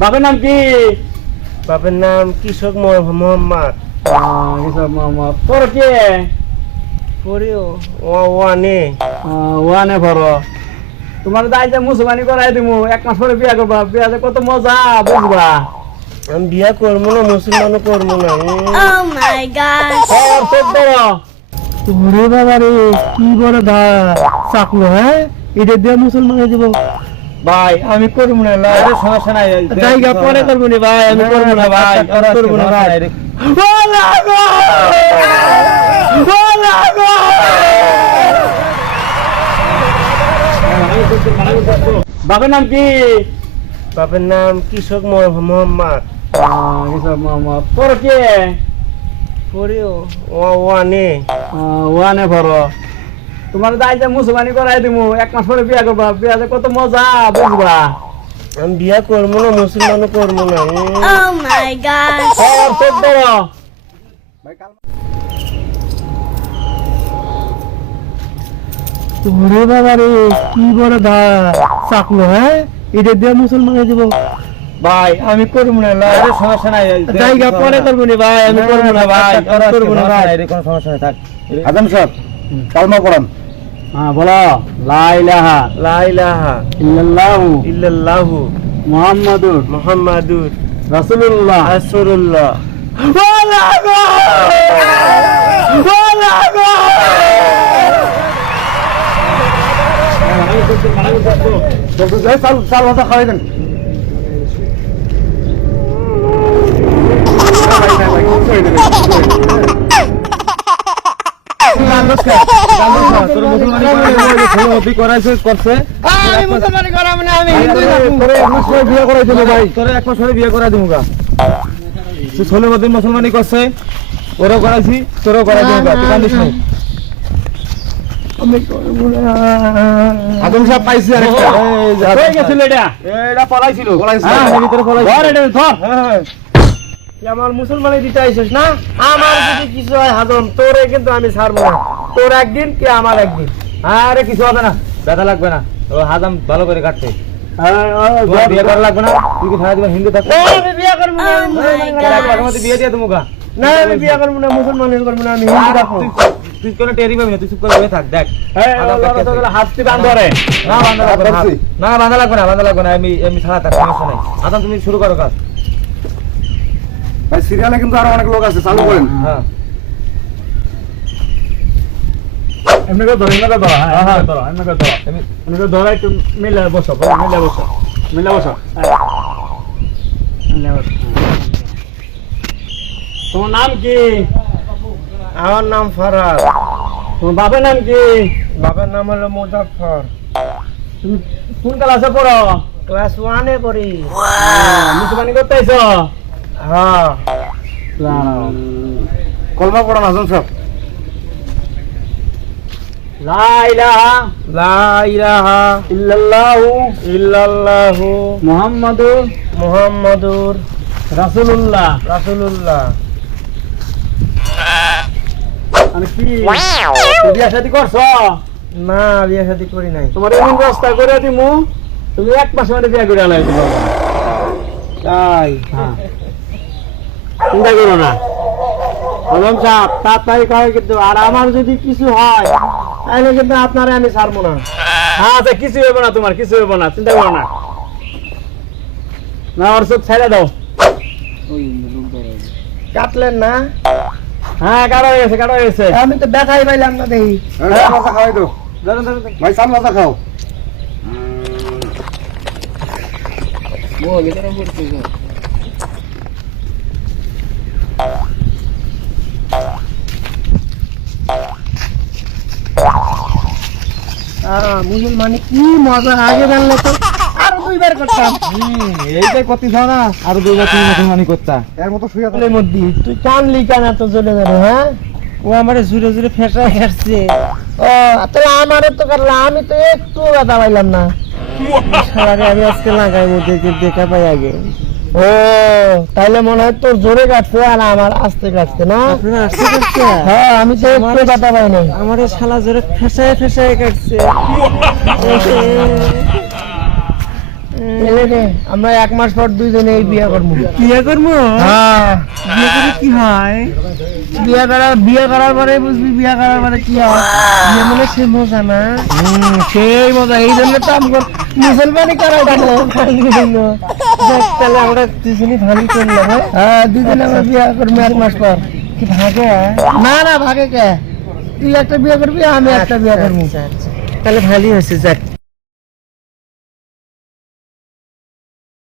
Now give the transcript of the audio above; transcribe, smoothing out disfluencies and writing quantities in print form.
বাবার নাম কি? বাপের নাম কৃষক মোহাম্মদ। কৃষক মোহাম্মদ। পড়ো কে? পড়িও ওয়ানে। ওয়ানে পড়ো। তোমার দায়িত্ব মুসলমানি করাই দিমু, 1 মাস পরে বিয়া করবা। বিয়াতে কত মজা বুঝবা। আমি বিয়া করবো না, মুসলমানও করবো না। Oh my gosh! ওরে বাবা রে, কি বড় দা চাকলো, হ্যাঁ এটা দিয়ে মুসলমান হয়ে যাবো। ভাই আমি করবো না, সমস্যা নাই, জায়গা পরে করবো না ভাই, আমি করবো না ভাই, করবো না ভাই। বাবার নাম কি? বাপের নাম কৃষক মোহাম্মদ। কৃষক মোহাম্মদ। পড়ো কে? পড়িও ওয়ানে। ওয়ানে পড়ো। তোমার দায়িত্ব মুসলমানি করাই দিমু, 1 মাস পরে বিয়া করবা। বিয়াতে কত মজা বুঝবা। আমি বিয়া করবো না, মুসলমানও করবো না। Oh my gosh! ওরে বাবা রে, কি বড় দা চাকলো, হ্যাঁ এটা দিয়ে মুসলমান হয়ে যাবো। ভাই আমি করবো না, সমস্যা নাই, জায়গা পরে করবো না ভাই, আমি করবো না ভাই, করবো না ভাই। কোনো সমস্যা নাই, থাক। আজম সাহেব কালমা পড়ান। হ্যাঁ বলো। লা ইলাহা লা ইলাহা ইল্লাল্লাহু ইল্লাল্লাহু মুহাম্মাদুর মুহাম্মাদুর রাসূলুল্লাহ। রাসূলুল্লাহ। চাল ভাষা খাওয়াই দেন। মুসলমানি করছে, ওরা করাইছি, তোরও করাই দিব। আজম সাহেব পাইছি আমার মুসলমানি দিতে আইছিস না? আমার যদি কিছু হয় হাজম, তোরে কিন্তু আমি ছাড়বো না। তোর একদিন কি আমার একদিন। আরে কিছু হবে না, ব্যথা লাগবে না। ও হাজাম ভালো করে কাটতে। বিয়ে করা লাগবে না, তুই কি সারা জীবন হিন্দু থাকবি? আমি বিয়ে করবো না, Oh my gosh! বিয়ে দিয়ে তুমি গা। না আমি বিয়ে করবো না, মুসলমানি করবো না, আমি হিন্দু থাকবো। তুই কোনো টেরি পাবি না, তুই চুপ করে বসে থাক। দেখ হাতটি বান্ধ রে। না বান্ধা লাগবে না, না বান্ধা লাগবে না, বান্ধা লাগবে না। আমি ছাড়া থাক, সমস্যা নাই। আদাম তুমি শুরু করো কাজ। ভাই সিরিয়ালে কিন্তু আরো অনেক লোক আছে, চালু করেন। হ্যাঁ এমনি করে ধরো, এমনি করে ধরো, হ্যাঁ এমনি করে ধরো, এমনি করে ধরো, এমনি করে ধরো, একটু মিলে বসো, মিলে বসো, মিলে বসো, মিলে বসো। তোমার নাম কি? আমার নাম ফরাজ। তোমার বাবার নাম কি? বাবার নাম হলো মুজাফফর। তুমি কোন ক্লাসে পড়ো? ক্লাস 1-এ পড়ি। মুসলমানি করতে আইছো? হ্যাঁ। কলমা পড়ান আজম সাহেব। লা ইলাহা লা ইলাহা ইল্লাল্লাহু ইল্লাল্লাহু মুহাম্মাদুর মুহাম্মাদুর রাসূলুল্লাহ। রাসূলুল্লাহ। আমি কি বিয়া শাদী করছো? না বিয়ে শাদী করি নাই। তোমার এমন ব্যবস্থা করে দিমু, তুমি 1 মাস মানে বিয়া করে আলাই দিবা। তাই? হ্যাঁ, চিন্তা করো না। আজম সাহেব তাড়াতাড়ি কয় কিন্তু, আর আমার যদি কিছু হয় তাহলে কিন্তু আপনারে আমি ছাড়বো না। হ্যাঁ আচ্ছা, কিছু হইব না, তোমার কিছু হইব না, চিন্তা করো না। না ওর সব ছেড়ে দাও। কাটলেন না? হ্যাঁ কাটা হয়ে গেছে, কাটা হয়ে গেছে। আমি তো দেখাই পাইলাম না দেখি। চাল ভাষা খাওয়াই তো ভাই, চাল ভাষা খাও। মুসলমানি কি মজা, আগে জানলে তো আরো 2বার করতাম। এইটাই করতে চাও না, আর 2বার তুমি মুসলমানি করতা। এর মতো শুয়ে চুলের মধ্যে তুই কানলি কেন এত চলে যাবে? হ্যাঁ, ও আমারে জুড়ে জুড়ে ফেসা কাটছে। ও তাহলে আমারও তো কাটলো, আমি তো একটু ব্যথা পাইলাম না। আমি আজকে লাগাই মধ্যে দেখা পাই আগে। ও তাইলে মনে হয় তোর জোরে কাটছে আর আমার আস্তে কাটছে না? হ্যাঁ আমি তো একটু ব্যথা পাই নাই। আমার শালা জোরে ফেসায় ফেসায় কাটছে। আমরা 1 মাস পর দুইজনে এই বিয়ে করবো। বিয়ে করবো? হ্যাঁ, বিয়ে করে কি হয়? বিয়ে করার পরে বুঝবি, বিয়ে করার পরে কি হয়। বিয়ে মানে সে মজা না, সেই মজা। এই জন্য তো আমার মুসলমানি করা গেল। তাহলে আমরা দুজনে ভালোই করলাম। হ্যাঁ, দুজনে আমরা বিয়ে করবো 1 মাস পর। কি ভাগে? না না, ভাগে কে? তুই একটা বিয়ে করবি, আমি একটা বিয়ে করবো। তাহলে ভালোই হয়েছে, যাক।